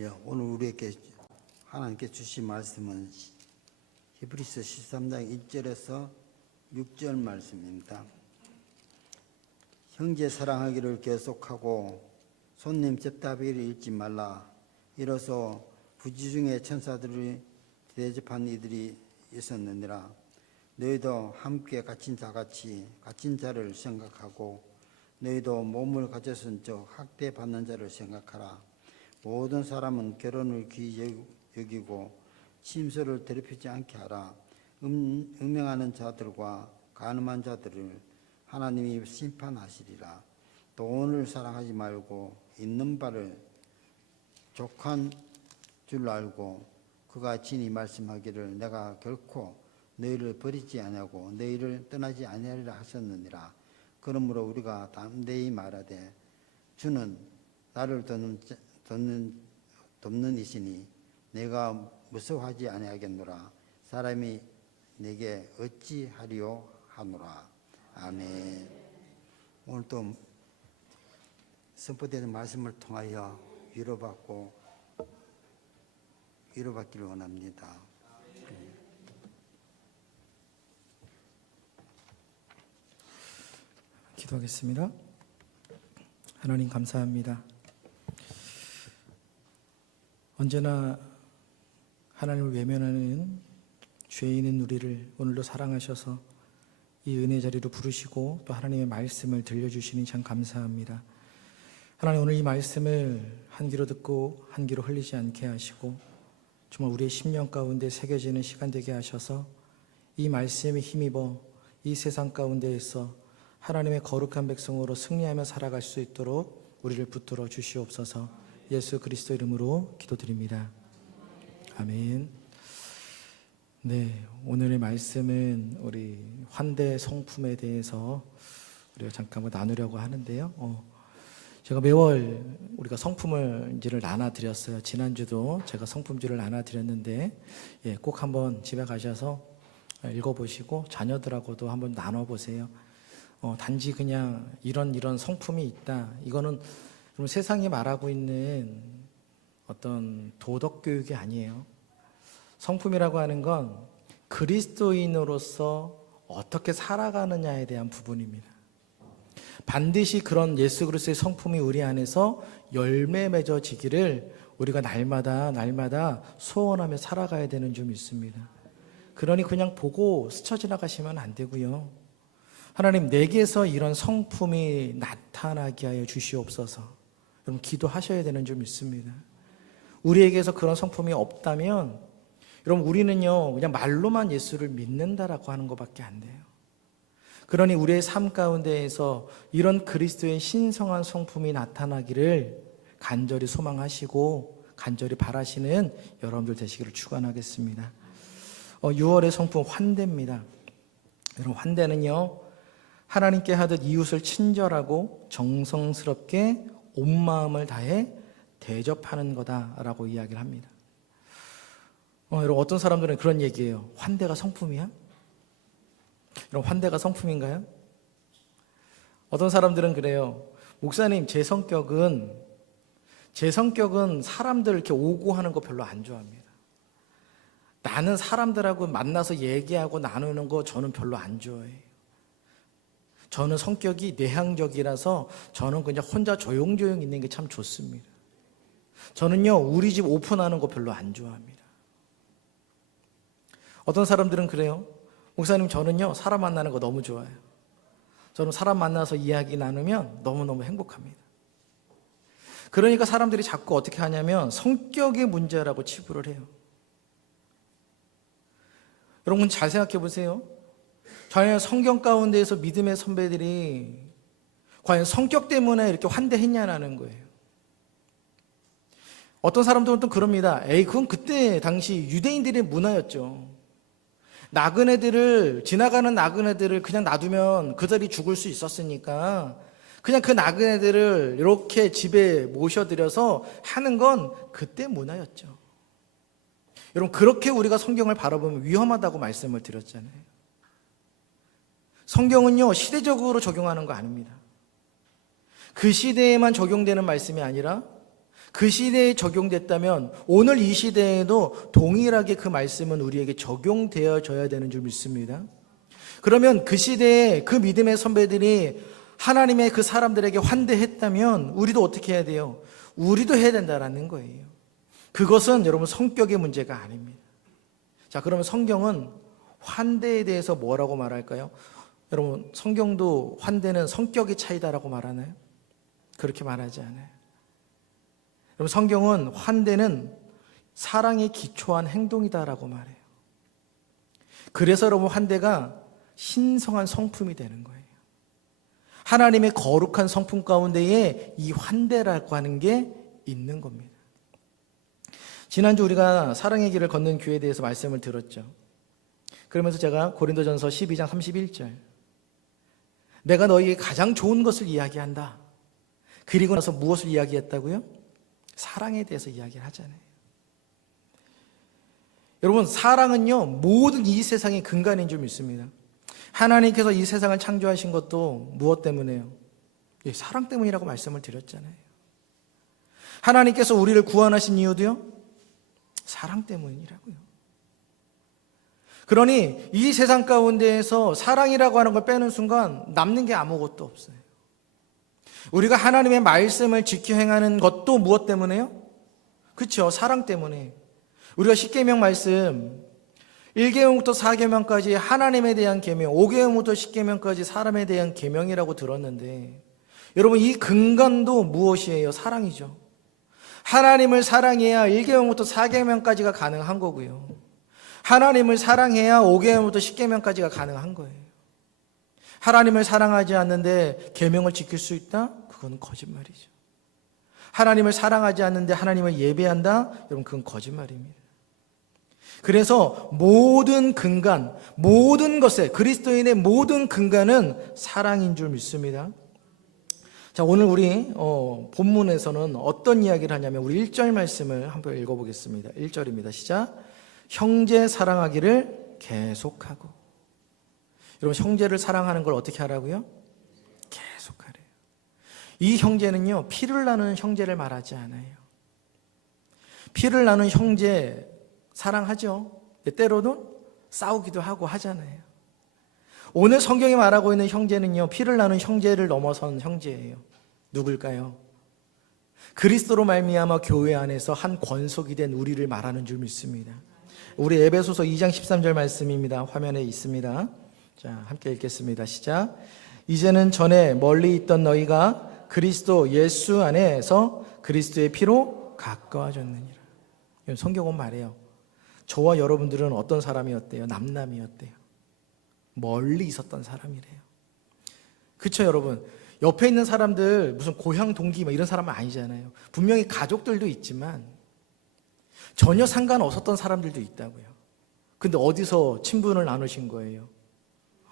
오늘 우리에게 하나님께 주신 말씀은 히브리서 13장 1절에서 6절 말씀입니다. 형제 사랑하기를 계속하고 손님 접다비를 잊지 말라. 이로써 부지 중에 천사들이 대접한 이들이 있었느니라. 너희도 함께 갇힌 자같이 갇힌 자를 생각하고 너희도 몸을 가졌은 적 학대받는 자를 생각하라. 모든 사람은 결혼을 귀히 여기고 침소를 더럽히지 않게 하라. 음행하는 자들과 간음한 자들을 하나님이 심판하시리라. 돈을 사랑하지 말고 있는 바를 족한 줄 알고 그가 친히 말씀하기를 내가 결코 너희를 버리지 아니하고 너희를 떠나지 아니하리라 하셨느니라. 그러므로 우리가 담대히 말하되 주는 나를 돕는 이시니 내가 무서워하지 아니하겠노라. 사람이 내게 어찌하리요 하노라. 아멘. 오늘 또 선포되는 말씀을 통하여 위로받기를 원합니다. 기도하겠습니다. 하나님 감사합니다. 언제나 하나님을 외면하는 죄인인 우리를 오늘도 사랑하셔서 이 은혜 자리로 부르시고 또 하나님의 말씀을 들려주시니 참 감사합니다. 하나님, 오늘 이 말씀을 한 귀로 듣고 한 귀로 흘리지 않게 하시고 정말 우리의 심령 가운데 새겨지는 시간 되게 하셔서 이 말씀에 힘입어 이 세상 가운데에서 하나님의 거룩한 백성으로 승리하며 살아갈 수 있도록 우리를 붙들어 주시옵소서. 예수 그리스도 이름으로 기도드립니다. 아멘. 네, 오늘의 말씀은 우리 환대 성품에 대해서 우리가 잠깐 나누려고 하는데요. 제가 매월 우리가 성품을지를 나눠드렸어요. 지난주도 제가 성품지를 나눠드렸는데 꼭 한번 집에 가셔서 읽어보시고 자녀들하고도 한번 나눠보세요. 단지 그냥 이런 성품이 있다, 이거는 세상이 말하고 있는 어떤 도덕 교육이 아니에요. 성품이라고 하는 건 그리스도인으로서 어떻게 살아가느냐에 대한 부분입니다. 반드시 그런 예수 그리스도의 성품이 우리 안에서 열매 맺어지기를 우리가 날마다 소원하며 살아가야 되는 줄 믿습니다. 그러니 그냥 보고 스쳐 지나가시면 안 되고요. 하나님, 내게서 이런 성품이 나타나게 하여 주시옵소서. 여러분 기도하셔야 되는 줄 믿습니다. 우리에게서 그런 성품이 없다면 여러분 우리는요 그냥 말로만 예수를 믿는다라고 하는 것밖에 안 돼요. 그러니 우리의 삶 가운데에서 이런 그리스도의 신성한 성품이 나타나기를 간절히 소망하시고 간절히 바라시는 여러분들 되시기를 축원하겠습니다. 6월의 성품 환대입니다. 여러분 환대는요 하나님께 하듯 이웃을 친절하고 정성스럽게 온 마음을 다해 대접하는 거다라고 이야기를 합니다. 여러분 어떤 사람들은 그런 얘기해요. 환대가 성품이야? 여러분 환대가 성품인가요? 어떤 사람들은 그래요. 목사님 제 성격은 사람들 이렇게 오고 하는 거 별로 안 좋아합니다. 나는 사람들하고 만나서 얘기하고 나누는 거 저는 별로 안 좋아해요. 저는 성격이 내향적이라서 저는 그냥 혼자 조용조용 있는 게 참 좋습니다. 저는요 우리 집 오픈하는 거 별로 안 좋아합니다. 어떤 사람들은 그래요. 목사님 저는요 사람 만나는 거 너무 좋아해요. 저는 사람 만나서 이야기 나누면 너무너무 행복합니다. 그러니까 사람들이 자꾸 어떻게 하냐면 성격의 문제라고 치부를 해요. 여러분 잘 생각해 보세요. 과연 성경 가운데에서 믿음의 선배들이 과연 성격 때문에 이렇게 환대했냐라는 거예요. 어떤 사람들은 또 그럽니다. 그건 그때 당시 유대인들의 문화였죠. 지나가는 나그네들을 그냥 놔두면 그들이 죽을 수 있었으니까 그냥 그 나그네들을 이렇게 집에 모셔들여서 하는 건 그때 문화였죠. 여러분 그렇게 우리가 성경을 바라보면 위험하다고 말씀을 드렸잖아요. 성경은요 시대적으로 적용하는 거 아닙니다. 그 시대에만 적용되는 말씀이 아니라 그 시대에 적용됐다면 오늘 이 시대에도 동일하게 그 말씀은 우리에게 적용되어져야 되는 줄 믿습니다. 그러면 그 시대에 그 믿음의 선배들이 하나님의 그 사람들에게 환대했다면 우리도 어떻게 해야 돼요? 우리도 해야 된다라는 거예요. 그것은 여러분 성격의 문제가 아닙니다. 자, 그러면 성경은 환대에 대해서 뭐라고 말할까요? 여러분, 성경도 환대는 성격의 차이다라고 말하나요? 그렇게 말하지 않아요. 여러분, 성경은 환대는 사랑에 기초한 행동이다라고 말해요. 그래서 여러분, 환대가 신성한 성품이 되는 거예요. 하나님의 거룩한 성품 가운데에 이 환대라고 하는 게 있는 겁니다. 지난주 우리가 사랑의 길을 걷는 교회에 대해서 말씀을 들었죠. 그러면서 제가 고린도전서 12장 31절, 내가 너희에게 가장 좋은 것을 이야기한다. 그리고 나서 무엇을 이야기했다고요? 사랑에 대해서 이야기를 하잖아요. 여러분, 사랑은요, 모든 이 세상의 근간인 줄 믿습니다. 하나님께서 이 세상을 창조하신 것도 무엇 때문에요? 사랑 때문이라고 말씀을 드렸잖아요. 하나님께서 우리를 구원하신 이유도요, 사랑 때문이라고요. 그러니 이 세상 가운데에서 사랑이라고 하는 걸 빼는 순간 남는 게 아무것도 없어요. 우리가 하나님의 말씀을 지켜 행하는 것도 무엇 때문에요? 그렇죠, 사랑 때문에. 우리가 십계명 말씀 1계명부터 4계명까지 하나님에 대한 계명, 5계명부터 10계명까지 사람에 대한 계명이라고 들었는데, 여러분, 이 근간도 무엇이에요? 사랑이죠. 하나님을 사랑해야 1계명부터 4계명까지가 가능한 거고요. 하나님을 사랑해야 5계명부터 10계명까지가 가능한 거예요. 하나님을 사랑하지 않는데 계명을 지킬 수 있다? 그건 거짓말이죠. 하나님을 사랑하지 않는데 하나님을 예배한다? 여러분, 그건 거짓말입니다. 그래서 모든 근간, 모든 것에, 그리스도인의 모든 근간은 사랑인 줄 믿습니다. 자, 오늘 우리 본문에서는 어떤 이야기를 하냐면 우리 1절 말씀을 한번 읽어보겠습니다. 1절입니다. 시작. 형제 사랑하기를 계속하고. 여러분, 형제를 사랑하는 걸 어떻게 하라고요? 계속하래요. 이 형제는요, 피를 나누는 형제를 말하지 않아요. 피를 나누는 형제 사랑하죠. 때로는 싸우기도 하고 하잖아요. 오늘 성경이 말하고 있는 형제는요, 피를 나눈 형제를 넘어선 형제예요. 누굴까요? 그리스도로 말미암아 교회 안에서 한 권속이 된 우리를 말하는 줄 믿습니다. 우리 에베소서 2장 13절 말씀입니다. 화면에 있습니다. 자, 함께 읽겠습니다. 시작. 이제는 전에 멀리 있던 너희가 그리스도 예수 안에서 그리스도의 피로 가까워졌느니라. 성경은 말해요. 저와 여러분들은 어떤 사람이었대요? 남남이었대요. 멀리 있었던 사람이래요. 그렇죠, 여러분? 옆에 있는 사람들 무슨 고향 동기 이런 사람은 아니잖아요. 분명히 가족들도 있지만 전혀 상관없었던 사람들도 있다고요. 근데 어디서 친분을 나누신 거예요?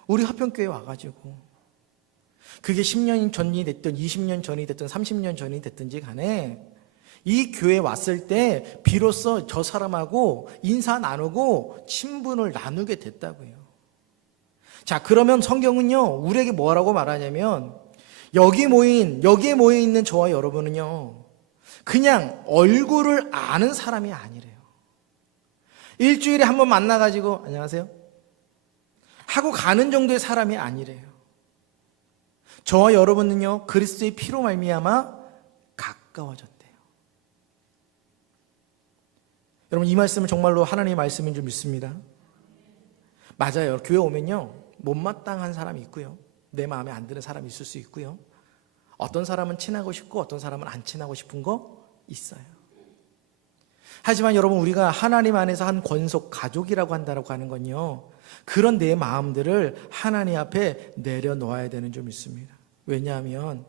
우리 화평교회 와가지고. 그게 10년 전이 됐든 20년 전이 됐든 30년 전이 됐든지 간에 이 교회에 왔을 때 비로소 저 사람하고 인사 나누고 친분을 나누게 됐다고요. 자, 그러면 성경은요, 우리에게 뭐라고 말하냐면 여기에 모여 있는 저와 여러분은요, 그냥 얼굴을 아는 사람이 아니래요. 일주일에 한 번 만나가지고 안녕하세요 하고 가는 정도의 사람이 아니래요. 저와 여러분은요, 그리스도의 피로 말미암아 가까워졌대요. 여러분, 이 말씀은 정말로 하나님의 말씀인 줄 믿습니다. 맞아요. 교회 오면요, 못마땅한 사람이 있고요, 내 마음에 안 드는 사람이 있을 수 있고요, 어떤 사람은 친하고 싶고 어떤 사람은 안 친하고 싶은 거 있어요. 하지만 여러분, 우리가 하나님 안에서 한 권속 가족이라고 한다고 하는 건요, 그런 내 마음들을 하나님 앞에 내려놓아야 되는 줄 믿습니다. 왜냐하면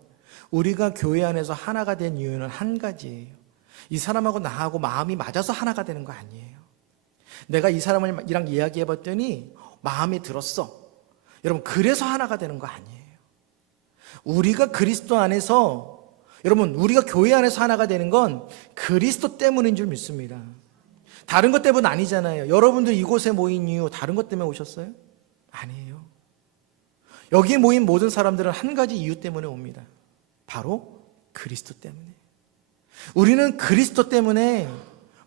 우리가 교회 안에서 하나가 된 이유는 한 가지예요. 이 사람하고 나하고 마음이 맞아서 하나가 되는 거 아니에요. 내가 이 사람이랑 이야기해봤더니 마음에 들었어. 여러분, 그래서 하나가 되는 거 아니에요. 우리가 그리스도 안에서, 여러분, 우리가 교회 안에서 하나가 되는 건 그리스도 때문인 줄 믿습니다. 다른 것 때문 아니잖아요. 여러분들 이곳에 모인 이유 다른 것 때문에 오셨어요? 아니에요. 여기에 모인 모든 사람들은 한 가지 이유 때문에 옵니다. 바로 그리스도 때문에. 우리는 그리스도 때문에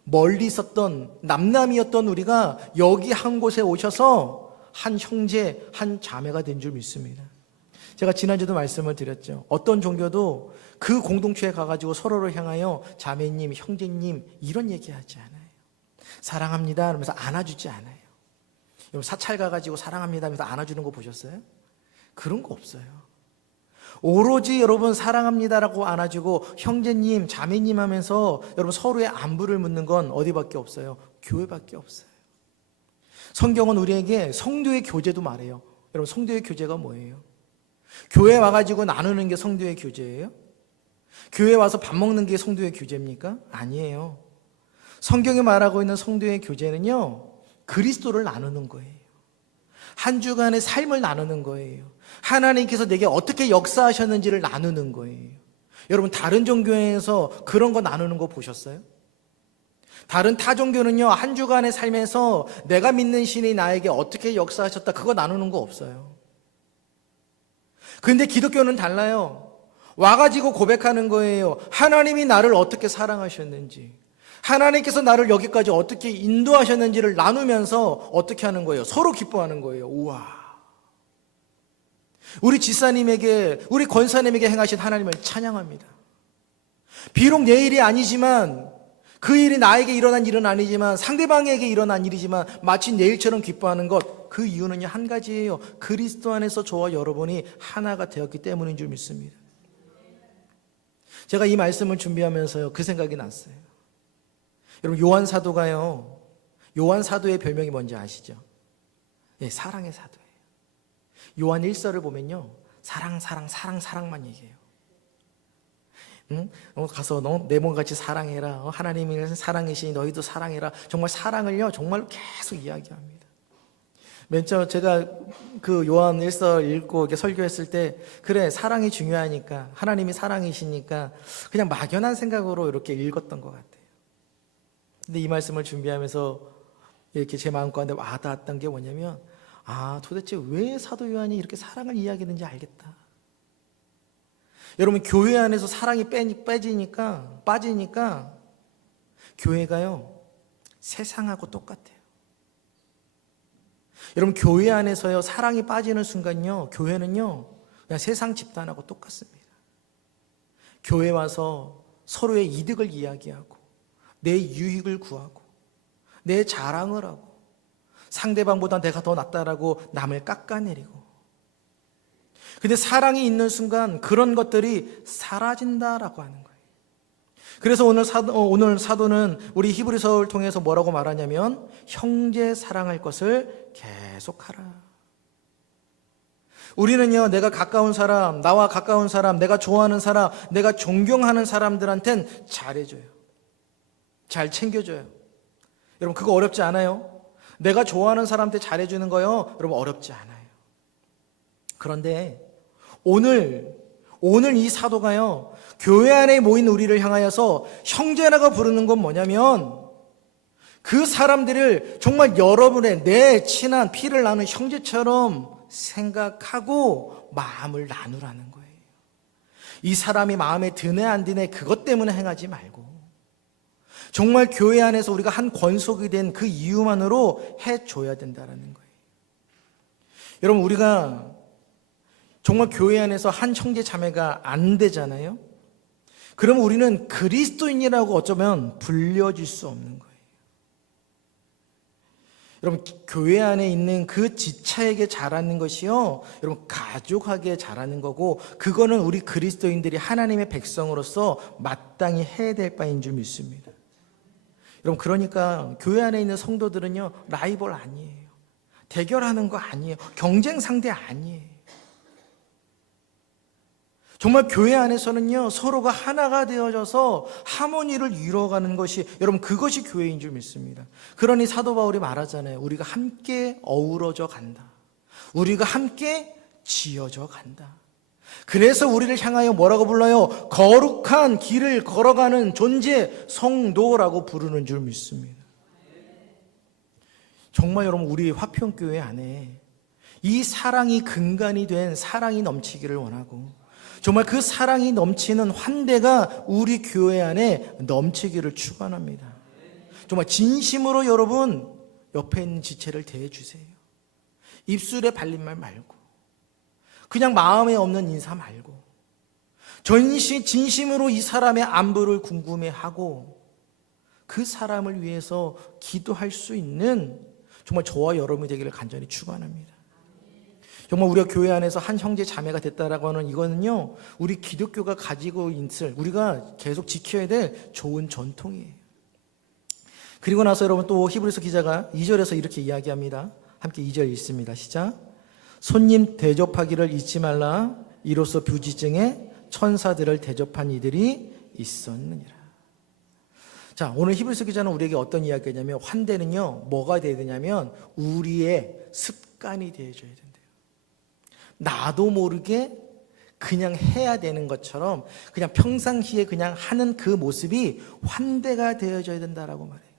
멀리 있었던 남남이었던 우리가 여기 한 곳에 오셔서 한 형제, 한 자매가 된 줄 믿습니다. 제가 지난주도 말씀을 드렸죠. 어떤 종교도 그 공동체에 가가지고 서로를 향하여 자매님, 형제님 이런 얘기하지 않아요. 사랑합니다 하면서 안아주지 않아요. 여러분 사찰 가가지고 사랑합니다 하면서 안아주는 거 보셨어요? 그런 거 없어요. 오로지 여러분 사랑합니다라고 안아주고 형제님, 자매님 하면서 여러분 서로의 안부를 묻는 건 어디밖에 없어요? 교회밖에 없어요. 성경은 우리에게 성도의 교제도 말해요. 여러분 성도의 교제가 뭐예요? 교회 와가지고 나누는 게 성도의 교제예요? 교회 와서 밥 먹는 게 성도의 교제입니까? 아니에요. 성경이 말하고 있는 성도의 교제는요, 그리스도를 나누는 거예요. 한 주간의 삶을 나누는 거예요. 하나님께서 내게 어떻게 역사하셨는지를 나누는 거예요. 여러분 다른 종교에서 그런 거 나누는 거 보셨어요? 다른 타 종교는요, 한 주간의 삶에서 내가 믿는 신이 나에게 어떻게 역사하셨다 그거 나누는 거 없어요. 근데 기독교는 달라요. 와가지고 고백하는 거예요. 하나님이 나를 어떻게 사랑하셨는지, 하나님께서 나를 여기까지 어떻게 인도하셨는지를 나누면서 어떻게 하는 거예요? 서로 기뻐하는 거예요. 우와, 우리 지사님에게, 우리 권사님에게 행하신 하나님을 찬양합니다. 비록 내 일이 아니지만, 그 일이 나에게 일어난 일은 아니지만, 상대방에게 일어난 일이지만 마치 내 일처럼 기뻐하는 것, 그 이유는 한 가지예요. 그리스도 안에서 저와 여러분이 하나가 되었기 때문인 줄 믿습니다. 제가 이 말씀을 준비하면서요, 그 생각이 났어요. 여러분 요한 사도가요, 요한 사도의 별명이 뭔지 아시죠? 예, 사랑의 사도예요. 요한 1서를 보면요, 사랑만 얘기해요. 응? 가서 너 내 몸같이 사랑해라. 하나님이 사랑이시니 너희도 사랑해라. 정말 사랑을요, 정말 계속 이야기합니다. 맨 처음 제가 그 요한 1서 읽고 이렇게 설교했을 때, 그래 사랑이 중요하니까, 하나님이 사랑이시니까 그냥 막연한 생각으로 이렇게 읽었던 것 같아요. 근데 이 말씀을 준비하면서 이렇게 제 마음 가운데 와닿았던 게 뭐냐면, 아, 도대체 왜 사도 요한이 이렇게 사랑을 이야기했는지 알겠다. 여러분 교회 안에서 사랑이 빠지니까 교회가요, 세상하고 똑같아요. 여러분 교회 안에서요, 사랑이 빠지는 순간요, 교회는요 그냥 세상 집단하고 똑같습니다. 교회 와서 서로의 이득을 이야기하고 내 유익을 구하고 내 자랑을 하고 상대방보다 내가 더 낫다라고 남을 깎아내리고, 근데 사랑이 있는 순간 그런 것들이 사라진다라고 하는 거예요. 그래서 오늘 사도는 우리 히브리서를 통해서 뭐라고 말하냐면, 형제 사랑할 것을 계속하라. 우리는요, 내가 가까운 사람, 나와 가까운 사람, 내가 좋아하는 사람, 내가 존경하는 사람들한텐 잘해줘요. 잘 챙겨줘요. 여러분 그거 어렵지 않아요? 내가 좋아하는 사람한테 잘해주는 거요, 여러분 어렵지 않아요. 그런데 오늘 이 사도가요, 교회 안에 모인 우리를 향하여서 형제라고 부르는 건 뭐냐면, 그 사람들을 정말 여러분의 내 친한 피를 나눈 형제처럼 생각하고 마음을 나누라는 거예요. 이 사람이 마음에 드네 안 드네 그것 때문에 행하지 말고, 정말 교회 안에서 우리가 한 권속이 된 그 이유만으로 해줘야 된다는 거예요. 여러분 우리가 정말 교회 안에서 한 형제 자매가 안 되잖아요. 그러면 우리는 그리스도인이라고 어쩌면 불려질 수 없는 거예요. 여러분 교회 안에 있는 그 지체에게 잘하는 것이요, 여러분 가족에게 잘하는 거고, 그거는 우리 그리스도인들이 하나님의 백성으로서 마땅히 해야 될 바인 줄 믿습니다. 여러분 그러니까 교회 안에 있는 성도들은요, 라이벌 아니에요. 대결하는 거 아니에요. 경쟁 상대 아니에요. 정말 교회 안에서는요, 서로가 하나가 되어져서 하모니를 이루어가는 것이, 여러분 그것이 교회인 줄 믿습니다. 그러니 사도 바울이 말하잖아요. 우리가 함께 어우러져 간다. 우리가 함께 지어져 간다. 그래서 우리를 향하여 뭐라고 불러요? 거룩한 길을 걸어가는 존재, 성도라고 부르는 줄 믿습니다. 정말 여러분 우리 화평교회 안에 이 사랑이 근간이 된 사랑이 넘치기를 원하고, 정말 그 사랑이 넘치는 환대가 우리 교회 안에 넘치기를 축원합니다. 정말 진심으로 여러분 옆에 있는 지체를 대해주세요. 입술에 발린 말 말고, 그냥 마음에 없는 인사 말고, 진심으로 이 사람의 안부를 궁금해하고 그 사람을 위해서 기도할 수 있는 정말 저와 여러분이 되기를 간절히 축원합니다. 정말 우리가 교회 안에서 한 형제 자매가 됐다라고 하는 이거는요, 우리 기독교가 가지고 있을, 우리가 계속 지켜야 될 좋은 전통이에요. 그리고 나서 여러분 또 히브리서 기자가 2절에서 이렇게 이야기합니다. 함께 2절 읽습니다. 시작. 손님 대접하기를 잊지 말라. 이로써 부지증에 천사들을 대접한 이들이 있었느니라. 자, 오늘 히브리서 기자는 우리에게 어떤 이야기냐면, 환대는요 뭐가 되어야 되냐면 우리의 습관이 되어줘야 된대요. 나도 모르게 그냥 해야 되는 것처럼 그냥 평상시에 그냥 하는 그 모습이 환대가 되어져야 된다라고 말해요.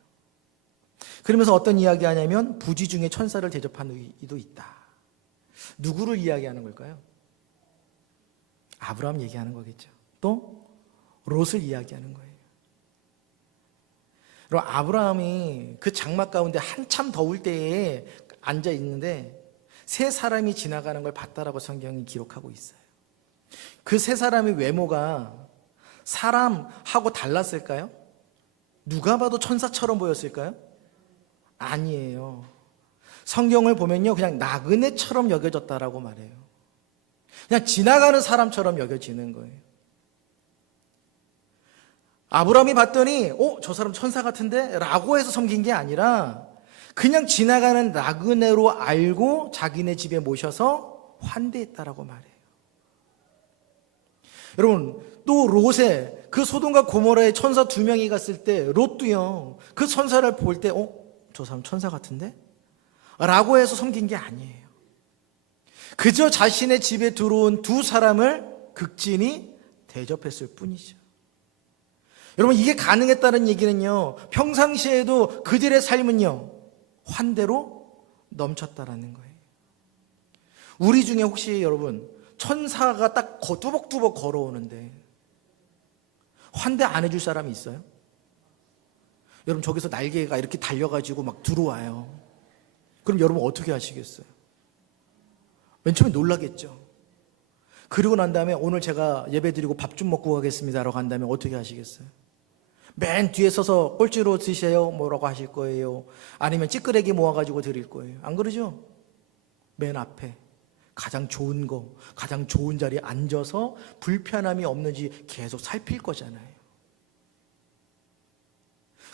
그러면서 어떤 이야기 하냐면 부지 중에 천사를 대접한 이도 있다. 누구를 이야기하는 걸까요? 아브라함 얘기하는 거겠죠. 또 롯을 이야기하는 거예요. 그럼 아브라함이 그 장막 가운데 한참 더울 때에 앉아 있는데 세 사람이 지나가는 걸 봤다라고 성경이 기록하고 있어요. 그 세 사람의 외모가 사람하고 달랐을까요? 누가 봐도 천사처럼 보였을까요? 아니에요. 성경을 보면요 그냥 나그네처럼 여겨졌다라고 말해요. 그냥 지나가는 사람처럼 여겨지는 거예요. 아브라함이 봤더니 저 사람 천사 같은데? 라고 해서 섬긴 게 아니라 그냥 지나가는 나그네로 알고 자기네 집에 모셔서 환대했다라고 말해요. 여러분 또 롯에 그 소돔과 고모라의 천사 2명이 갔을 때 롯도요 그 천사를 볼 때 저 사람 천사 같은데? 라고 해서 섬긴 게 아니에요. 그저 자신의 집에 들어온 2 사람을 극진히 대접했을 뿐이죠. 여러분 이게 가능했다는 얘기는요 평상시에도 그들의 삶은요 환대로 넘쳤다라는 거예요. 우리 중에 혹시 여러분 천사가 딱 뚜벅뚜벅 걸어오는데 환대 안 해줄 사람이 있어요? 여러분 저기서 날개가 이렇게 달려가지고 막 들어와요. 그럼 여러분 어떻게 하시겠어요? 맨 처음에 놀라겠죠. 그리고 난 다음에 오늘 제가 예배 드리고 밥 좀 먹고 가겠습니다 라고 한 다음에 어떻게 하시겠어요? 맨 뒤에 서서 꼴찌로 드세요 뭐라고 하실 거예요? 아니면 찌끄레기 모아가지고 드릴 거예요? 안 그러죠? 맨 앞에 가장 좋은 거, 가장 좋은 자리에 앉아서 불편함이 없는지 계속 살필 거잖아요.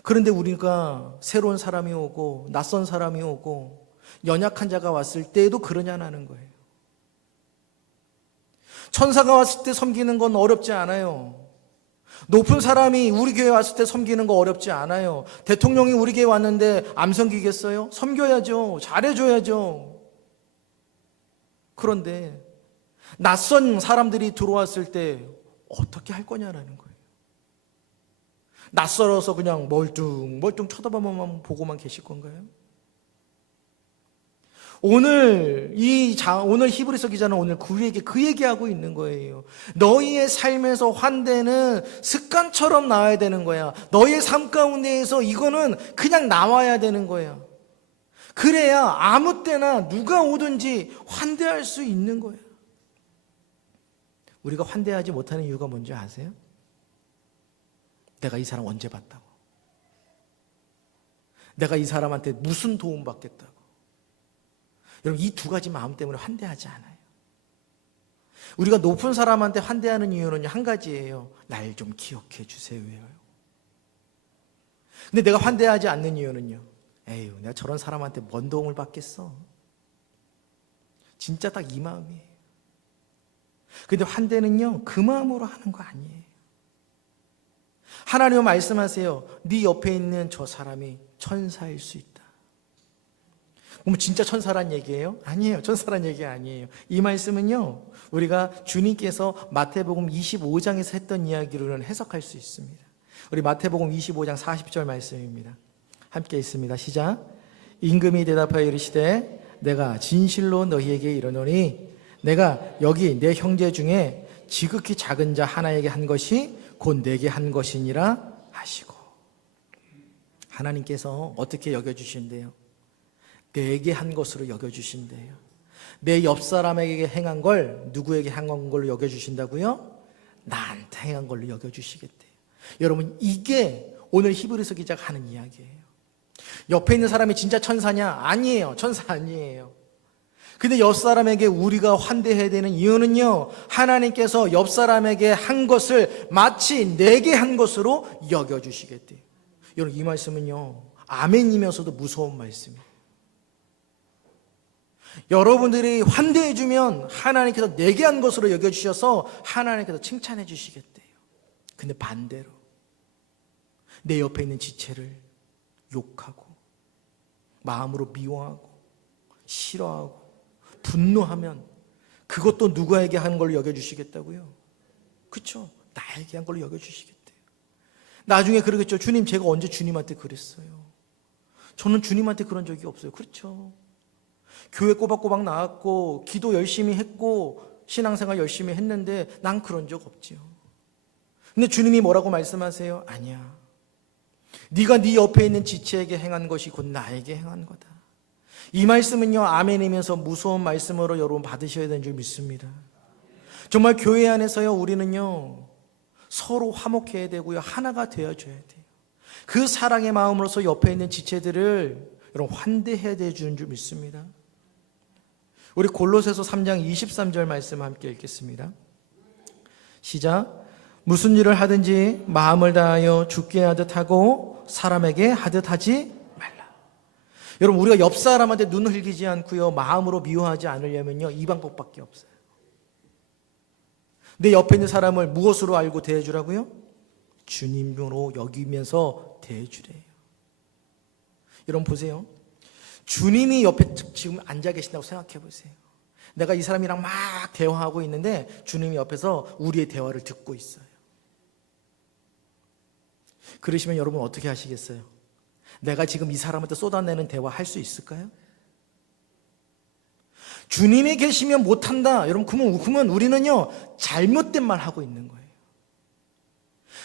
그런데 우리가 새로운 사람이 오고 낯선 사람이 오고 연약한 자가 왔을 때에도 그러냐는 거예요. 천사가 왔을 때 섬기는 건 어렵지 않아요. 높은 사람이 우리 교회 왔을 때 섬기는 거 어렵지 않아요. 대통령이 우리 교회 왔는데 안 섬기겠어요? 섬겨야죠. 잘해줘야죠. 그런데 낯선 사람들이 들어왔을 때 어떻게 할 거냐라는 거예요. 낯설어서 그냥 멀뚱 쳐다보만 보고만 계실 건가요? 오늘 히브리서 기자는 오늘 우리에게 그 얘기하고 있는 거예요. 너희의 삶에서 환대는 습관처럼 나와야 되는 거야. 너희의 삶 가운데에서 이거는 그냥 나와야 되는 거야. 그래야 아무 때나 누가 오든지 환대할 수 있는 거야. 우리가 환대하지 못하는 이유가 뭔지 아세요? 내가 이 사람 언제 봤다고, 내가 이 사람한테 무슨 도움 받겠다고. 여러분 이 2가지 마음 때문에 환대하지 않아요. 우리가 높은 사람한테 환대하는 이유는 한 가지예요. 날 좀 기억해 주세요. 근데 내가 환대하지 않는 이유는요, 에휴 내가 저런 사람한테 뭔 도움을 받겠어. 진짜 딱 이 마음이에요. 근데 환대는요 그 마음으로 하는 거 아니에요. 하나님은 말씀하세요. 네 옆에 있는 저 사람이 천사일 수 있다. 그럼 진짜 천사란 얘기예요? 아니에요. 천사란 얘기 아니에요. 이 말씀은요 우리가 주님께서 마태복음 25장에서 했던 이야기로는 해석할 수 있습니다. 우리 마태복음 25장 40절 말씀입니다. 함께 있습니다. 시작. 임금이 대답하여 이르시되 내가 진실로 너희에게 이르노니 내가 여기 내 형제 중에 지극히 작은 자 하나에게 한 것이 곧 내게 한 것이니라 하시고. 하나님께서 어떻게 여겨주신대요? 내게 한 것으로 여겨주신대요. 내 옆 사람에게 행한 걸 누구에게 행한 걸로 여겨주신다고요? 나한테 행한 걸로 여겨주시겠대요. 여러분, 이게 오늘 히브리서 기자가 하는 이야기예요. 옆에 있는 사람이 진짜 천사냐? 아니에요. 천사 아니에요. 근데 옆 사람에게 우리가 환대해야 되는 이유는요, 하나님께서 옆 사람에게 한 것을 마치 내게 한 것으로 여겨주시겠대요. 여러분, 이 말씀은요, 아멘이면서도 무서운 말씀이에요. 여러분들이 환대해주면 하나님께서 내게 한 것으로 여겨주셔서 하나님께서 칭찬해 주시겠대요. 근데 반대로 내 옆에 있는 지체를 욕하고 마음으로 미워하고 싫어하고 분노하면 그것도 누구에게 한 걸로 여겨주시겠다고요? 그렇죠? 나에게 한 걸로 여겨주시겠대요. 나중에 그러겠죠. 주님, 제가 언제 주님한테 그랬어요? 저는 주님한테 그런 적이 없어요. 그렇죠? 교회 꼬박꼬박 나왔고 기도 열심히 했고 신앙생활 열심히 했는데 난 그런 적 없지요. 근데 주님이 뭐라고 말씀하세요? 아니야. 네가 네 옆에 있는 지체에게 행한 것이 곧 나에게 행한 거다. 이 말씀은요, 아멘이면서 무서운 말씀으로 여러분 받으셔야 되는 줄 믿습니다. 정말 교회 안에서요, 우리는요 서로 화목해야 되고요, 하나가 되어줘야 돼요. 그 사랑의 마음으로서 옆에 있는 지체들을 여러분 환대해야 되는 줄 믿습니다. 우리 골로새서 3장 23절 말씀 함께 읽겠습니다. 시작. 무슨 일을 하든지 마음을 다하여 주께 하듯 하고 사람에게 하듯 하지 말라. 여러분, 우리가 옆 사람한테 눈 흘기지 않고요, 마음으로 미워하지 않으려면요, 이 방법밖에 없어요. 내 옆에 있는 사람을 무엇으로 알고 대해주라고요? 주님으로 여기면서 대해주래요. 여러분 보세요. 주님이 옆에 지금 앉아 계신다고 생각해 보세요. 내가 이 사람이랑 막 대화하고 있는데 주님이 옆에서 우리의 대화를 듣고 있어요. 그러시면 여러분 어떻게 하시겠어요? 내가 지금 이 사람한테 쏟아내는 대화 할 수 있을까요? 주님이 계시면 못한다. 여러분, 그러면 우리는요 잘못된 말 하고 있는 거예요.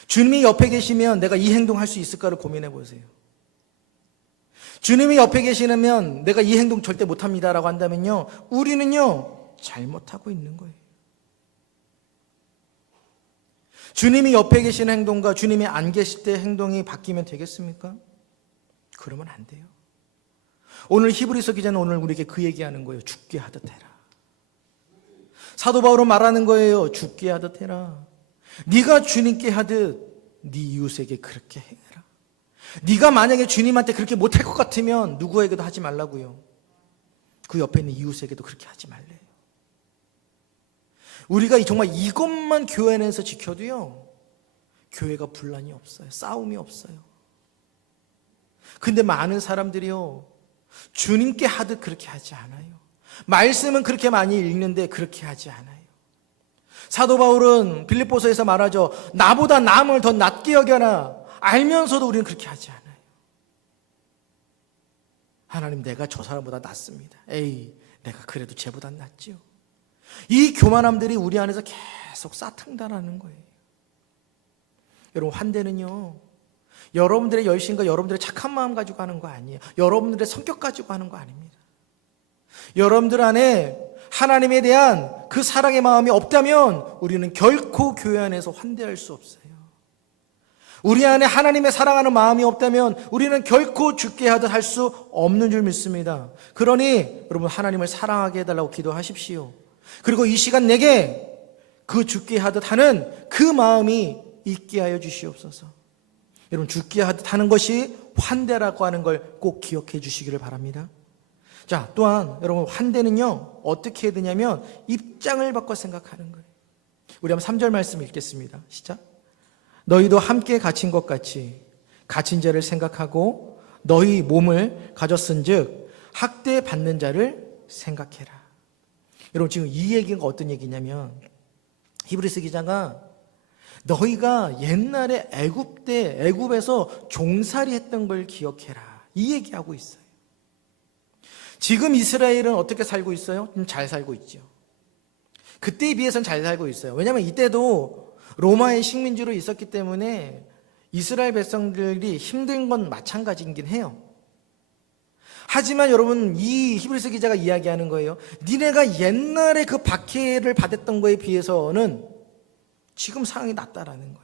주님이 옆에 계시면 내가 이 행동 할 수 있을까를 고민해 보세요. 주님이 옆에 계시면 내가 이 행동 절대 못합니다라고 한다면요, 우리는요 잘못하고 있는 거예요. 주님이 옆에 계시는 행동과 주님이 안 계실 때 행동이 바뀌면 되겠습니까? 그러면 안 돼요. 오늘 히브리서 기자는 오늘 우리에게 그 얘기하는 거예요. 죽게 하듯 해라. 사도 바울은 말하는 거예요. 죽게 하듯 해라. 네가 주님께 하듯 네 이웃에게 그렇게 행해라. 네가 만약에 주님한테 그렇게 못할 것 같으면 누구에게도 하지 말라고요. 그 옆에 있는 이웃에게도 그렇게 하지 말래요. 우리가 정말 이것만 교회 안에서 지켜도요, 교회가 분란이 없어요. 싸움이 없어요. 근데 많은 사람들이요, 주님께 하듯 그렇게 하지 않아요. 말씀은 그렇게 많이 읽는데 그렇게 하지 않아요. 사도 바울은 빌립보서에서 말하죠. 나보다 남을 더 낮게 여겨라. 알면서도 우리는 그렇게 하지 않아요. 하나님, 내가 저 사람보다 낫습니다. 에이, 내가 그래도 쟤보단 낫지요. 이 교만함들이 우리 안에서 계속 싸탕당하는 거예요. 여러분, 환대는요, 여러분들의 열심과 여러분들의 착한 마음 가지고 하는 거 아니에요. 여러분들의 성격 가지고 하는 거 아닙니다. 여러분들 안에 하나님에 대한 그 사랑의 마음이 없다면 우리는 결코 교회 안에서 환대할 수 없어요. 우리 안에 하나님의 사랑하는 마음이 없다면 우리는 결코 죽게 하듯 할 수 없는 줄 믿습니다. 그러니 여러분, 하나님을 사랑하게 해달라고 기도하십시오. 그리고 이 시간 내게 그 죽게 하듯 하는 그 마음이 있게 하여 주시옵소서. 여러분, 죽게 하듯 하는 것이 환대라고 하는 걸 꼭 기억해 주시기를 바랍니다. 자, 또한 여러분, 환대는요 어떻게 해야 되냐면 입장을 바꿔 생각하는 거예요. 우리 한번 3절 말씀 읽겠습니다. 시작. 너희도 함께 갇힌 것 같이 갇힌 자를 생각하고 너희 몸을 가졌은즉 학대받는 자를 생각해라. 여러분, 지금 이 얘기가 어떤 얘기냐면 히브리서 기자가 너희가 옛날에 애굽에서 종살이 했던 걸 기억해라, 이 얘기하고 있어요. 지금 이스라엘은 어떻게 살고 있어요? 좀 잘 살고 있죠. 그때에 비해서는 잘 살고 있어요. 왜냐하면 이때도 로마의 식민지로 있었기 때문에 이스라엘 백성들이 힘든 건 마찬가지이긴 해요. 하지만 여러분, 이 히브리서 기자가 이야기하는 거예요. 니네가 옛날에 그 박해를 받았던 거에 비해서는 지금 상황이 낫다라는 거예요.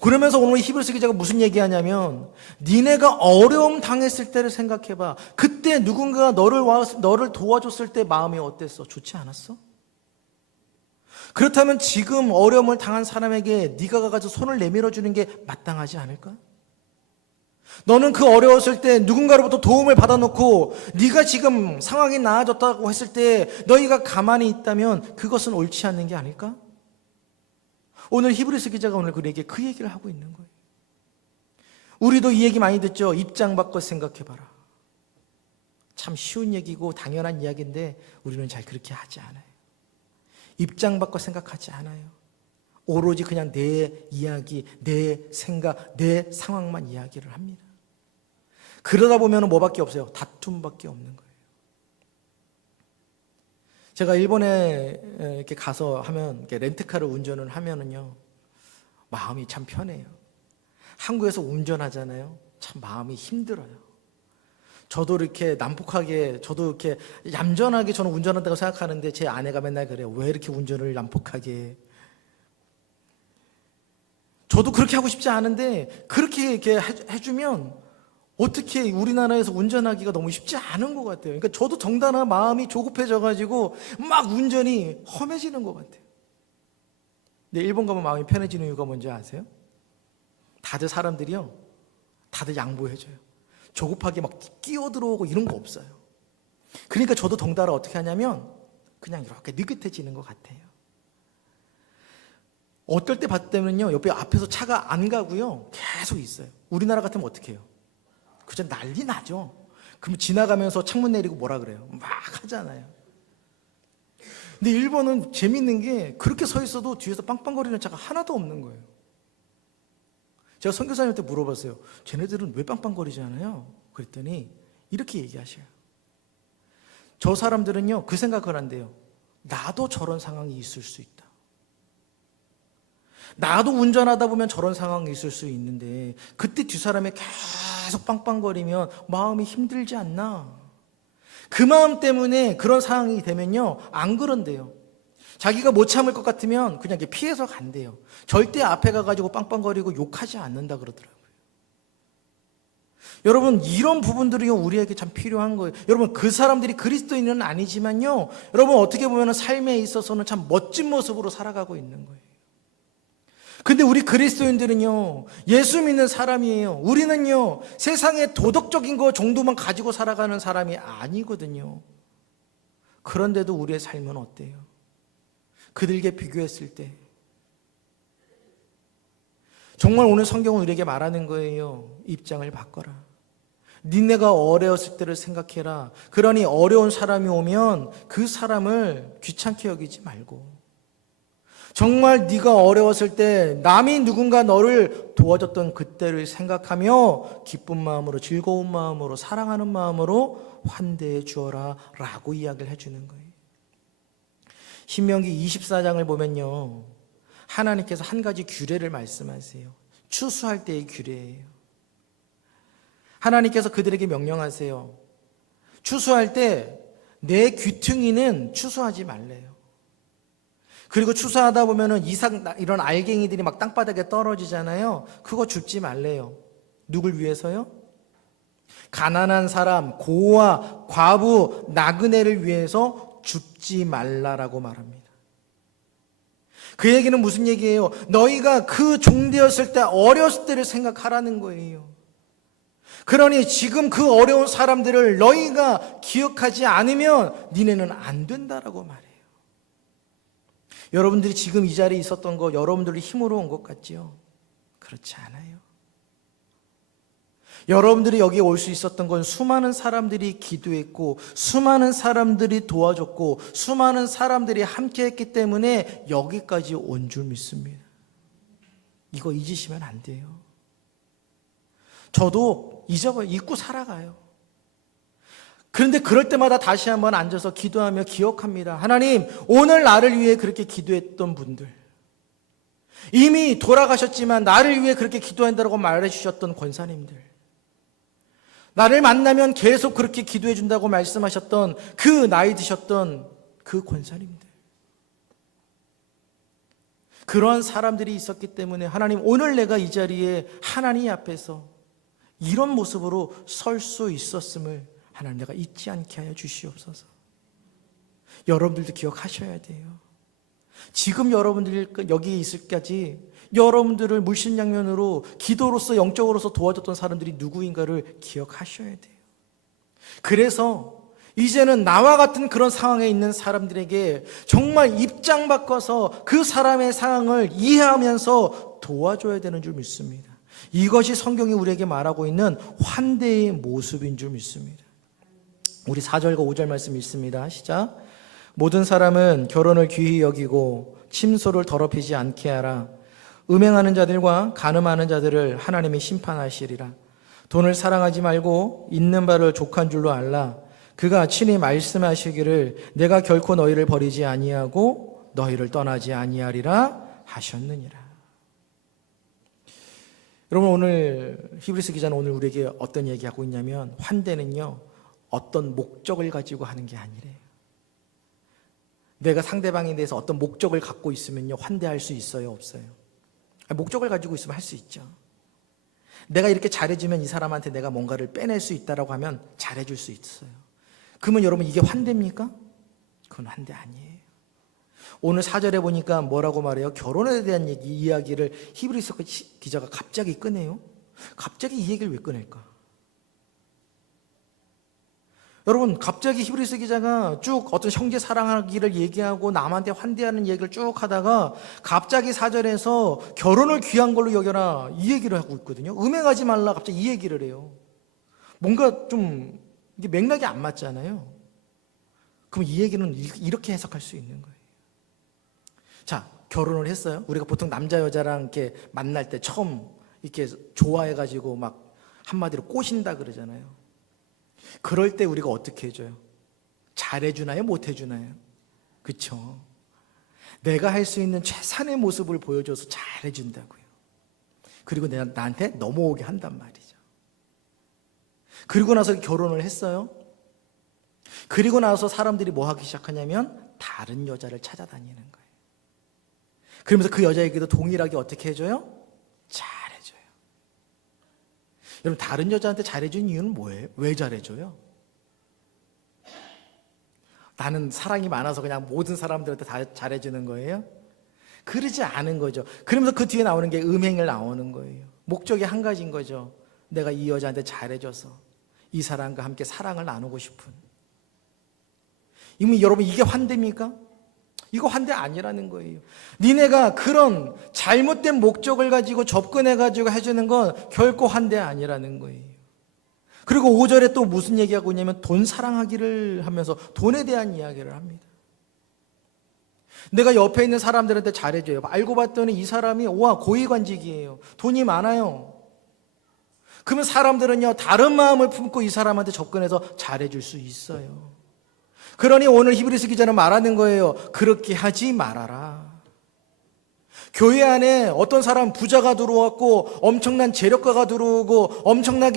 그러면서 오늘 히브리서 기자가 무슨 얘기하냐면, 니네가 어려움 당했을 때를 생각해봐. 그때 누군가가 너를 도와줬을 때 마음이 어땠어? 좋지 않았어? 그렇다면 지금 어려움을 당한 사람에게 네가 가서 손을 내밀어 주는 게 마땅하지 않을까? 너는 그 어려웠을 때 누군가로부터 도움을 받아놓고 네가 지금 상황이 나아졌다고 했을 때 너희가 가만히 있다면 그것은 옳지 않는 게 아닐까? 오늘 히브리서 기자가 오늘 그에게 그 얘기를 하고 있는 거예요. 우리도 이 얘기 많이 듣죠. 입장 바꿔 생각해봐라. 참 쉬운 얘기고 당연한 이야기인데 우리는 잘 그렇게 하지 않아요. 입장 바꿔 생각하지 않아요. 오로지 그냥 내 이야기, 내 생각, 내 상황만 이야기를 합니다. 그러다 보면 뭐밖에 없어요? 다툼밖에 없는 거예요. 제가 일본에 이렇게 가서 하면, 이렇게 렌트카를 운전을 하면은요, 마음이 참 편해요. 한국에서 운전하잖아요. 참 마음이 힘들어요. 저도 이렇게 난폭하게, 저도 이렇게 얌전하게 저는 운전한다고 생각하는데 제 아내가 맨날 그래요. 왜 이렇게 운전을 난폭하게 해? 저도 그렇게 하고 싶지 않은데 그렇게 이렇게 해주면 어떻게 우리나라에서 운전하기가 너무 쉽지 않은 것 같아요. 그러니까 저도 덩달아 마음이 조급해져가지고 막 운전이 험해지는 것 같아요. 근데 일본 가면 마음이 편해지는 이유가 뭔지 아세요? 다들 사람들이요, 다들 양보해줘요. 조급하게 막 끼어들어오고 이런 거 없어요. 그러니까 저도 덩달아 어떻게 하냐면 그냥 이렇게 느긋해지는 것 같아요. 어떨 때 봤다면요, 옆에 앞에서 차가 안 가고요, 계속 있어요. 우리나라 같으면 어떻게 해요? 그저 난리 나죠. 그럼 지나가면서 창문 내리고 뭐라 그래요? 막 하잖아요. 근데 일본은 재밌는 게 그렇게 서 있어도 뒤에서 빵빵거리는 차가 하나도 없는 거예요. 제가 선교사님한테 물어봤어요. 쟤네들은 왜 빵빵거리잖아요? 그랬더니 이렇게 얘기하셔요. 저 사람들은요, 그 생각을 한대요. 나도 저런 상황이 있을 수 있다. 나도 운전하다 보면 저런 상황이 있을 수 있는데 그때 뒷사람이 계속 빵빵거리면 마음이 힘들지 않나? 그 마음 때문에 그런 상황이 되면요, 안 그런대요. 자기가 못 참을 것 같으면 그냥 피해서 간대요. 절대 앞에 가가지고 빵빵거리고 욕하지 않는다 그러더라고요. 여러분, 이런 부분들이 우리에게 참 필요한 거예요. 여러분, 그 사람들이 그리스도인은 아니지만요, 여러분 어떻게 보면 삶에 있어서는 참 멋진 모습으로 살아가고 있는 거예요. 근데 우리 그리스도인들은요, 예수 믿는 사람이에요. 우리는요, 세상의 도덕적인 거 정도만 가지고 살아가는 사람이 아니거든요. 그런데도 우리의 삶은 어때요? 그들에게 비교했을 때 정말 오늘 성경은 우리에게 말하는 거예요. 입장을 바꿔라. 니네가 어려웠을 때를 생각해라. 그러니 어려운 사람이 오면 그 사람을 귀찮게 여기지 말고, 정말 네가 어려웠을 때 남이 누군가 너를 도와줬던 그때를 생각하며 기쁜 마음으로, 즐거운 마음으로, 사랑하는 마음으로 환대해 주어라 라고 이야기를 해주는 거예요. 신명기 24장을 보면요, 하나님께서 한 가지 규례를 말씀하세요. 추수할 때의 규례예요. 하나님께서 그들에게 명령하세요. 추수할 때 내 귀퉁이는 추수하지 말래요. 그리고 추수하다 보면은 이런 알갱이들이 막 땅바닥에 떨어지잖아요. 그거 줍지 말래요. 누굴 위해서요? 가난한 사람, 고아, 과부, 나그네를 위해서 줍지 말라라고 말합니다. 그 얘기는 무슨 얘기예요? 너희가 그 종되었을 때, 어렸을 때를 생각하라는 거예요. 그러니 지금 그 어려운 사람들을 너희가 기억하지 않으면 니네는 안 된다라고 말해요. 여러분들이 지금 이 자리에 있었던 거 여러분들이 힘으로 온 것 같지요? 그렇지 않아요. 여러분들이 여기에 올 수 있었던 건 수많은 사람들이 기도했고, 수많은 사람들이 도와줬고, 수많은 사람들이 함께했기 때문에 여기까지 온 줄 믿습니다. 이거 잊으시면 안 돼요. 저도 잊고 살아가요. 그런데 그럴 때마다 다시 한번 앉아서 기도하며 기억합니다. 하나님, 오늘 나를 위해 그렇게 기도했던 분들, 이미 돌아가셨지만 나를 위해 그렇게 기도한다고 말해주셨던 권사님들, 나를 만나면 계속 그렇게 기도해 준다고 말씀하셨던 그 나이 드셨던 그 권사님들, 그러한 사람들이 있었기 때문에 하나님, 오늘 내가 이 자리에 하나님 앞에서 이런 모습으로 설 수 있었음을 하나님, 내가 잊지 않게 하여 주시옵소서. 여러분들도 기억하셔야 돼요. 지금 여러분들 여기 있을 때까지 여러분들을 물신양면으로 기도로서 영적으로서 도와줬던 사람들이 누구인가를 기억하셔야 돼요. 그래서 이제는 나와 같은 그런 상황에 있는 사람들에게 정말 입장 바꿔서 그 사람의 상황을 이해하면서 도와줘야 되는 줄 믿습니다. 이것이 성경이 우리에게 말하고 있는 환대의 모습인 줄 믿습니다. 우리 4절과 5절 말씀 읽습니다. 시작. 모든 사람은 결혼을 귀히 여기고 침소를 더럽히지 않게 하라. 음행하는 자들과 간음하는 자들을 하나님이 심판하시리라. 돈을 사랑하지 말고 있는 바를 족한 줄로 알라. 그가 친히 말씀하시기를 내가 결코 너희를 버리지 아니하고 너희를 떠나지 아니하리라 하셨느니라. 여러분, 오늘 히브리서 기자는 오늘 우리에게 어떤 얘기하고 있냐면, 환대는요 어떤 목적을 가지고 하는 게 아니래요. 내가 상대방에 대해서 어떤 목적을 갖고 있으면요 환대할 수 있어요, 없어요? 목적을 가지고 있으면 할 수 있죠. 내가 이렇게 잘해주면 이 사람한테 내가 뭔가를 빼낼 수 있다라고 하면 잘해줄 수 있어요. 그러면 여러분, 이게 환대입니까? 그건 환대 아니에요. 오늘 4절에 보니까 뭐라고 말해요? 결혼에 대한 이야기를 히브리서 기자가 갑자기 꺼내요. 갑자기 이 얘기를 왜 꺼낼까? 여러분, 갑자기 히브리서 기자가 쭉 어떤 형제 사랑하기를 얘기하고 남한테 환대하는 얘기를 쭉 하다가 갑자기 4절에서 결혼을 귀한 걸로 여겨라 이 얘기를 하고 있거든요. 음행하지 말라 갑자기 이 얘기를 해요. 뭔가 좀 이게 맥락이 안 맞잖아요. 그럼 이 얘기는 이렇게 해석할 수 있는 거예요. 자, 결혼을 했어요. 우리가 보통 남자 여자랑 이렇게 만날 때 처음 이렇게 좋아해가지고 막 한마디로 꼬신다 그러잖아요. 그럴 때 우리가 어떻게 해줘요? 잘해주나요? 못해주나요? 그쵸? 내가 할 수 있는 최선의 모습을 보여줘서 잘해준다고요. 그리고 나한테 넘어오게 한단 말이죠. 그리고 나서 결혼을 했어요. 그리고 나서 사람들이 뭐 하기 시작하냐면 다른 여자를 찾아다니는 거예요. 그러면서 그 여자에게도 동일하게 어떻게 해줘요? 잘해줘요. 여러분, 다른 여자한테 잘해준 이유는 뭐예요? 왜 잘해줘요? 나는 사랑이 많아서 그냥 모든 사람들한테 다 잘해주는 거예요? 그러지 않은 거죠. 그러면서 그 뒤에 나오는 게 음행을 나오는 거예요. 목적이 한 가지인 거죠. 내가 이 여자한테 잘해줘서 이 사람과 함께 사랑을 나누고 싶은. 이미 여러분, 이게 환대입니까? 이거 환대 아니라는 거예요. 니네가 그런 잘못된 목적을 가지고 접근해가지고 해주는 건 결코 환대 아니라는 거예요. 그리고 5절에 또 무슨 얘기하고 있냐면 돈 사랑하기를 하면서 돈에 대한 이야기를 합니다. 내가 옆에 있는 사람들한테 잘해줘요. 알고 봤더니 이 사람이 고위관직이에요. 돈이 많아요. 그러면 사람들은요 다른 마음을 품고 이 사람한테 접근해서 잘해줄 수 있어요. 그러니 오늘 히브리서 기자는 말하는 거예요. 그렇게 하지 말아라. 교회 안에 어떤 사람 부자가 들어왔고 엄청난 재력가가 들어오고 엄청난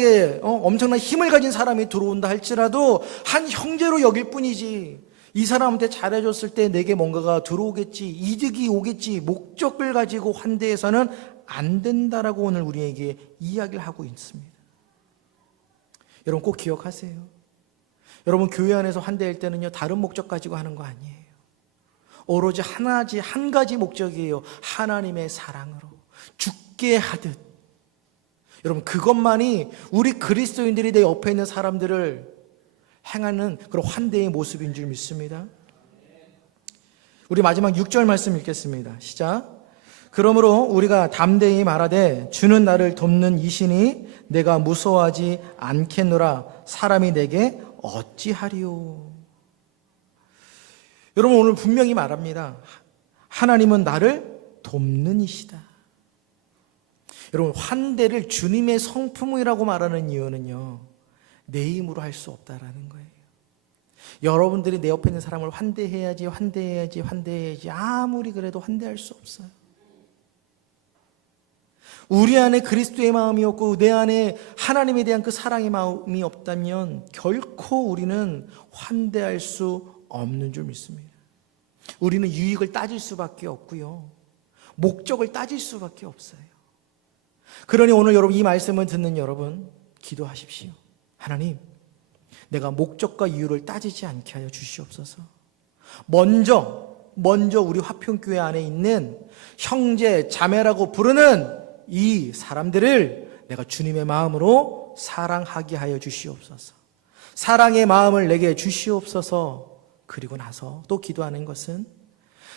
힘을 가진 사람이 들어온다 할지라도 한 형제로 여길 뿐이지, 이 사람한테 잘해줬을 때 내게 뭔가가 들어오겠지, 이득이 오겠지, 목적을 가지고 환대해서는 안 된다라고 오늘 우리에게 이야기를 하고 있습니다. 여러분, 꼭 기억하세요. 여러분, 교회 안에서 환대할 때는요 다른 목적 가지고 하는 거 아니에요. 오로지 한 가지 목적이에요. 하나님의 사랑으로 죽게 하듯. 여러분, 그것만이 우리 그리스도인들이 내 옆에 있는 사람들을 행하는 그런 환대의 모습인 줄 믿습니다. 우리 마지막 6절 말씀 읽겠습니다. 시작. 그러므로 우리가 담대히 말하되 주는 나를 돕는 이시니 내가 무서워하지 않겠노라. 사람이 내게 어찌하리요. 여러분, 오늘 분명히 말합니다. 하나님은 나를 돕는 이시다. 여러분, 환대를 주님의 성품이라고 말하는 이유는요 내 힘으로 할 수 없다라는 거예요. 여러분들이 내 옆에 있는 사람을 환대해야지, 환대해야지, 환대해야지. 아무리 그래도 환대할 수 없어요. 우리 안에 그리스도의 마음이 없고 내 안에 하나님에 대한 그 사랑의 마음이 없다면 결코 우리는 환대할 수 없는 줄 믿습니다. 우리는 유익을 따질 수밖에 없고요. 목적을 따질 수밖에 없어요. 그러니 오늘 여러분 이 말씀을 듣는 여러분 기도하십시오. 하나님, 내가 목적과 이유를 따지지 않게 하여 주시옵소서. 먼저 우리 화평교회 안에 있는 형제, 자매라고 부르는 이 사람들을 내가 주님의 마음으로 사랑하게 하여 주시옵소서. 사랑의 마음을 내게 주시옵소서. 그리고 나서 또 기도하는 것은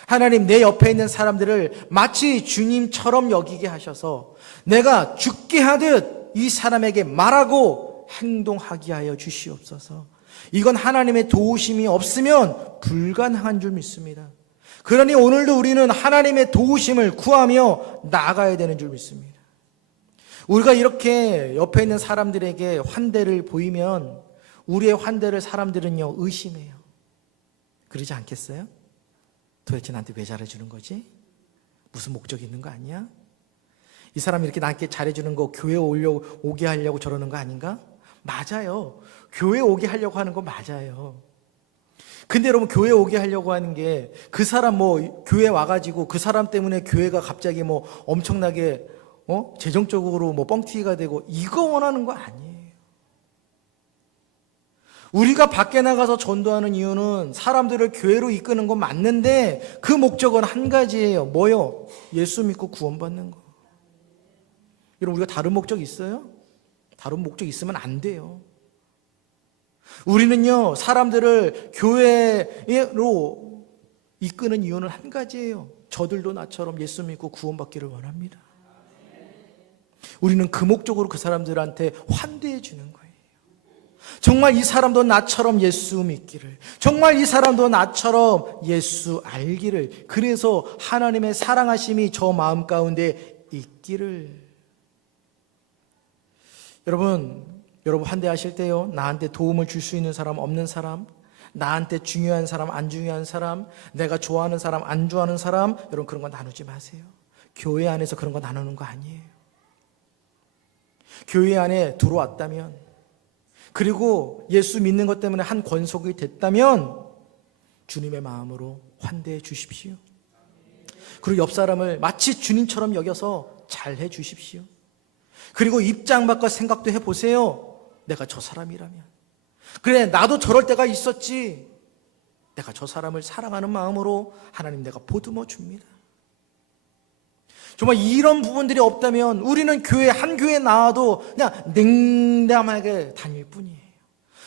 하나님, 내 옆에 있는 사람들을 마치 주님처럼 여기게 하셔서 내가 죽게 하듯 이 사람에게 말하고 행동하게 하여 주시옵소서. 이건 하나님의 도우심이 없으면 불가능한 줄 믿습니다. 그러니 오늘도 우리는 하나님의 도우심을 구하며 나아가야 되는 줄 믿습니다. 우리가 이렇게 옆에 있는 사람들에게 환대를 보이면 우리의 환대를 사람들은요 의심해요. 그러지 않겠어요? 도대체 나한테 왜 잘해주는 거지? 무슨 목적이 있는 거 아니야? 이 사람이 이렇게 나한테 잘해주는 거 교회에 오게 하려고 저러는 거 아닌가? 맞아요. 교회에 오게 하려고 하는 거 맞아요. 근데 여러분, 교회에 오게 하려고 하는 게 그 사람 교회 와가지고 그 사람 때문에 교회가 갑자기 엄청나게 재정적으로 뻥튀기가 되고 이거 원하는 거 아니에요. 우리가 밖에 나가서 전도하는 이유는 사람들을 교회로 이끄는 건 맞는데 그 목적은 한 가지예요. 뭐요? 예수 믿고 구원받는 거. 여러분, 우리가 다른 목적 있어요? 다른 목적 있으면 안 돼요. 우리는요 사람들을 교회로 이끄는 이유는 한 가지예요. 저들도 나처럼 예수 믿고 구원받기를 원합니다. 우리는 그 목적으로 그 사람들한테 환대해 주는 거예요. 정말 이 사람도 나처럼 예수 믿기를, 정말 이 사람도 나처럼 예수 알기를, 그래서 하나님의 사랑하심이 저 마음 가운데 있기를. 여러분 환대하실 때요, 나한테 도움을 줄 수 있는 사람, 없는 사람, 나한테 중요한 사람, 안 중요한 사람, 내가 좋아하는 사람, 안 좋아하는 사람, 여러분 그런 거 나누지 마세요. 교회 안에서 그런 거 나누는 거 아니에요. 교회 안에 들어왔다면, 그리고 예수 믿는 것 때문에 한 권속이 됐다면 주님의 마음으로 환대해 주십시오. 그리고 옆 사람을 마치 주님처럼 여겨서 잘해 주십시오. 그리고 입장 바꿔 생각도 해보세요. 내가 저 사람이라면, 그래 나도 저럴 때가 있었지, 내가 저 사람을 사랑하는 마음으로 하나님 내가 보듬어 줍니다. 정말 이런 부분들이 없다면 우리는 한 교회에 나와도 그냥 냉담하게 다닐 뿐이에요.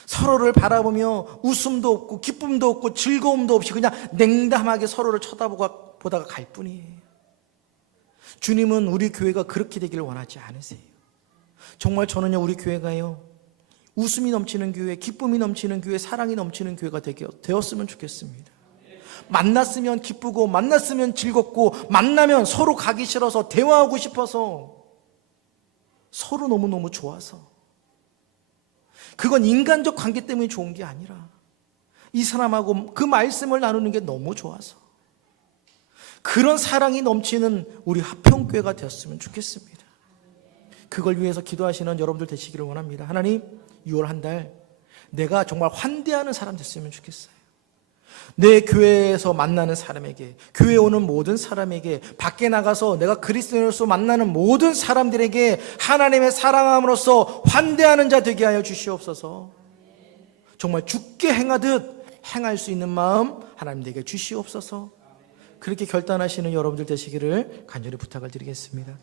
서로를 바라보며 웃음도 없고 기쁨도 없고 즐거움도 없이 그냥 냉담하게 서로를 쳐다보다가 갈 뿐이에요. 주님은 우리 교회가 그렇게 되기를 원하지 않으세요. 정말 저는요 우리 교회가요 웃음이 넘치는 교회, 기쁨이 넘치는 교회, 사랑이 넘치는 교회가 되었으면 좋겠습니다. 만났으면 기쁘고, 만났으면 즐겁고, 만나면 서로 가기 싫어서 대화하고 싶어서, 서로 너무너무 좋아서. 그건 인간적 관계 때문에 좋은 게 아니라 이 사람하고 그 말씀을 나누는 게 너무 좋아서, 그런 사랑이 넘치는 우리 화평교회가 되었으면 좋겠습니다. 그걸 위해서 기도하시는 여러분들 되시기를 원합니다. 하나님, 6월 한 달 내가 정말 환대하는 사람 됐으면 좋겠어요. 내 교회에서 만나는 사람에게, 교회에 오는 모든 사람에게, 밖에 나가서 내가 그리스도인으로서 만나는 모든 사람들에게 하나님의 사랑함으로써 환대하는 자 되게 하여 주시옵소서. 정말 죽게 행하듯 행할 수 있는 마음 하나님 내게 주시옵소서. 그렇게 결단하시는 여러분들 되시기를 간절히 부탁을 드리겠습니다.